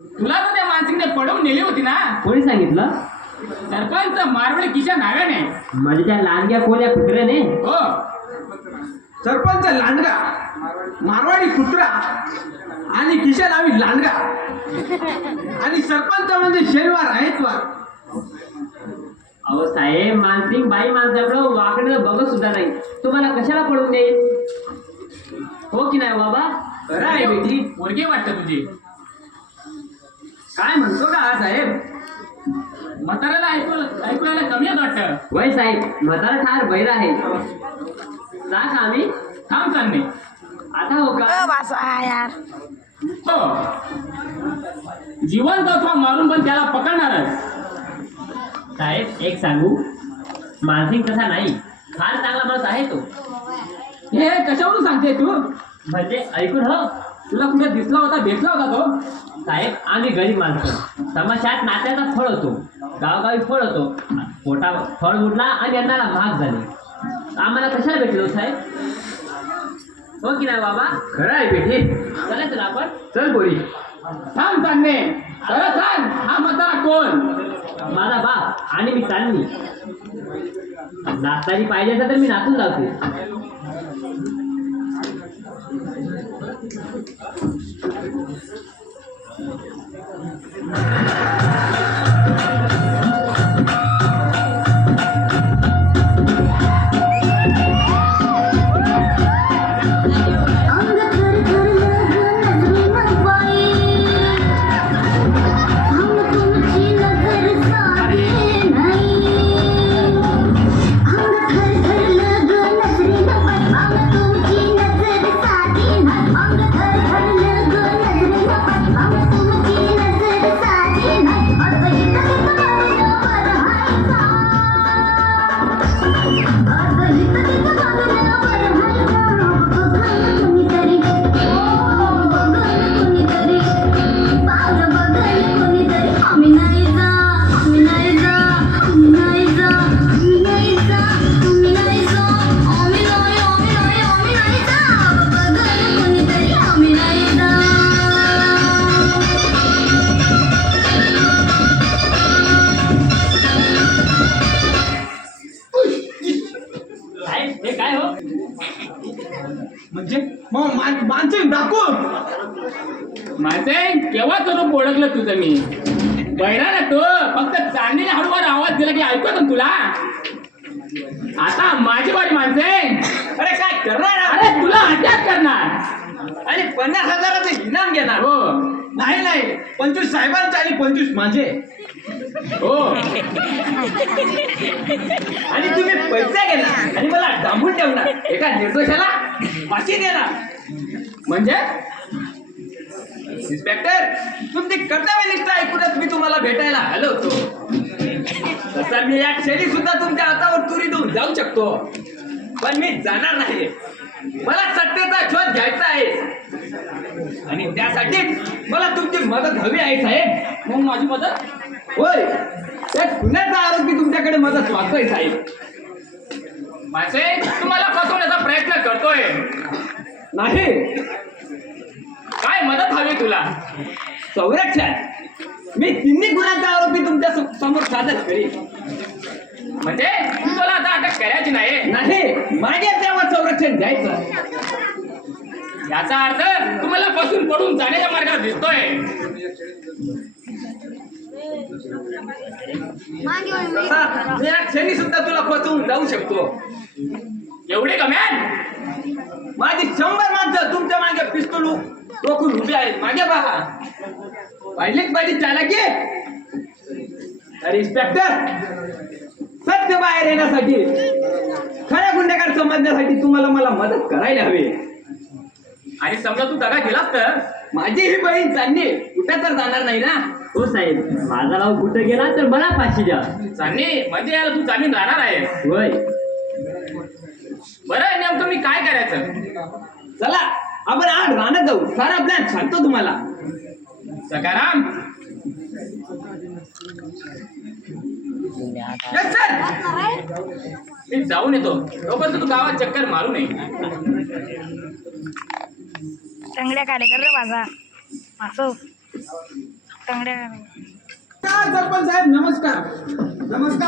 तुला तर त्या मानसिंगने पडवून नेली होती ना. कोणी सांगितलं? सरपंच मारवडी किशा नाव्याने. म्हणजे त्या लांडग्या कोल्या कुत्र्याने? हो. सरपंच लांडगा, मारवाडी कुत्रा आणि किशा नावी लांडगा आणि सरपंच म्हणजे शनिवार ऐतवार. अहो साहेब, मानसिंग बाई माणसाकडं वाकडं बघत सुद्धा नाही, तुम्हाला कशाला पडून देईल? हो की नाही बाबा? खरं आहे बेटी. पोरगी वाटतं तुझी. काय म्हणतो का हा साहेब? म्हाताऱ्याला ऐकूला कमी वाटतं. वय साहेब, म्हातारा ठार बैल आहे. जा का आम्ही? थांब चालणे. आता हो का? यार हो. जिवंत अथवा मारून पण त्याला पकडणारच. साहेब एक सांगू, मानसिंग तसा नाही, फार चांगला माणूस आहे तो. हे कशावरून सांगते तू? म्हणजे ऐकून हो. तुला कुठे दिसला होता, भेटला होता तो? साहेब आम्ही गरीब माणसं, तमाशात नात्याचा फळ होतो, गावगावी फळ होतो. पोटा फळ उडला आणि अन्नाला महाग झाले. आम्हाला कशाला भेटलो साहेब? हो की नाही बाबा? खरं आहे बेटी. चला आपण. चल बोरी. थांब चालणे. खरं सांग, हा म्हातारा कोण? माझा बाप आणि मी चालली. नाचतानी पाहिजे असेल तर मी नाचून जाते. हे काय हो? म्हणजे मग मानसिंग डाकू. माझे केव्हा करून ओळखलं तुझं मी? बैरा ना तो फक्त चांदीने हळूवार आवाज दिला की ऐकू ना तुला. आता माझी वाट माणसे. अरे काय करणार? अरे तुला अटॅक करणार आणि 50,000चं इनाम घेणार. हो. नाही नाही, 25 साहेबांचे आणि 25 माझे. हो. आणि तुम्ही पैसे घेणार आणि मला डांबून ठेवणार. एका निर्दोषाला फाशी देणार. म्हणजे इन्स्पेक्टर, तुमची कर्तव्यनिष्ठ ऐकूनच मी तुम्हाला भेटायला आलो होतो. तसा मी या क्षणी सुद्धा तुमच्या हातावर तुरी देऊन जाऊ शकतो, पण मी जाणार नाही. मला सत्तेचा शोध घ्यायचा आहे आणि त्यासाठी मला तुमची मदत हवी आहे साहेब. मग माझी मदत? होय, त्या गुन्ह्याचा आरोपी तुमच्याकडे मदत मागतोय साहेब. माझे तुम्हाला फसवण्याचा प्रयत्न करतोय. नाही, काय मदत हवी तुला? संरक्षण. मी तिन्ही गुन्ह्याचा आरोपी तुमच्या समोर सादर करीन. म्हणजे तुला आता अटक करायची नाही? नाही, माझ्या तेव्हा संरक्षण द्यायचं. याचा अर्थ तुम्हाला पासून पडून जाण्याच्या मार्गावर दिसतोय. तसा मी या क्षणी सुद्धा तुला फसवून जाऊ शकतो. एवढी कमॅन? माझी 100 माणसं तुमच्या मागे पिस्तूल रोखून उभी आहेत. मागे पहा. पाहिलीच पाहिजे चालाकी. अरे इन्स्पेक्टर, सत्य बाहेर येण्यासाठी, खऱ्या गुन्हेगार समजण्यासाठी तुम्हाला मला मदत करायला हवी. आणि समजा तू दगा दिलास तर? माझी ही बहीण चांदी कुठे तर जाणार नाही ना. हो साहेब, माझा भाऊ कुठं गेला तर मला फाशी द्या. चांदी म्हणजे याला तू जामीन राहणार आहे? होय. बरं, नेमकं मी काय करायचं? चला आपण आज राहण्यात जाऊ. सारा प्लॅन सांगतो तुम्हाला. सकाराम. Yes sir. मी जाऊन येतो. तोपर्यंत तू गावात चक्कर मारू नये. चांगल्या कार्यकर रे माझा मासो. तंगड्या सरपंच साहेब नमस्कार. नमस्कार.